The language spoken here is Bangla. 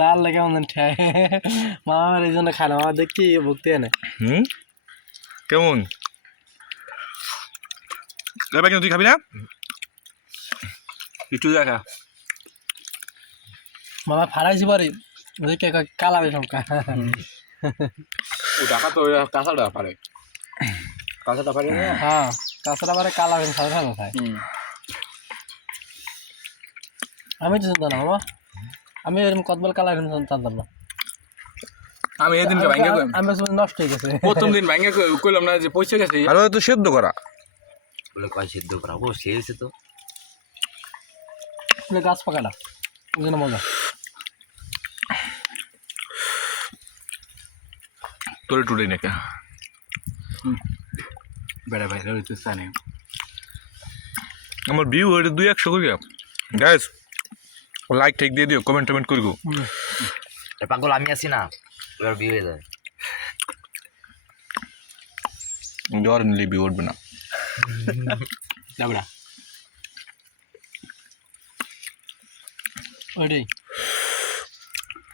লাল লাগে মন ঠায় মামার এই জন্য খায় না মামা দেখি ভুগতে না কেমন এবার কিন্তু তুই খাবি না একটু দেখা মামা ফারাইছি পারি দেখে কালা বেশম ও টাকা তো কাঁচাটা পারে কাঁচাটা পারে না হ্যাঁ কাঁচাটা পারে কালা বেশম সাদা সাদা খায় আমি তো জানতাম না মামা আমি এরকম কতবার কালা বেশম জানতাম না আমি এদিনকে ভাঙ্গে আমি নষ্ট হয়ে গেছে প্রথম দিন ভাঙ্গে কইলাম না যে পয়সা গেছে আর তো সেদ্ধ করা বলে কয় সিদ্ধ করা ও শেষে তো গাছ পাকাটা ওই জন্য মজা তোরে টুটে নাকি বেড়া ভাই রয়েছে সানে আমার ভিউ হয়ে 200 করি গাইস লাইক টেক দিয়ে দিও কমেন্ট টমেন্ট করিগো পাগল আমি আছি না এবার বিয়ে হয়ে যায় জ্বর নিলে ভিউ উঠবে না যাবড়া ওইটাই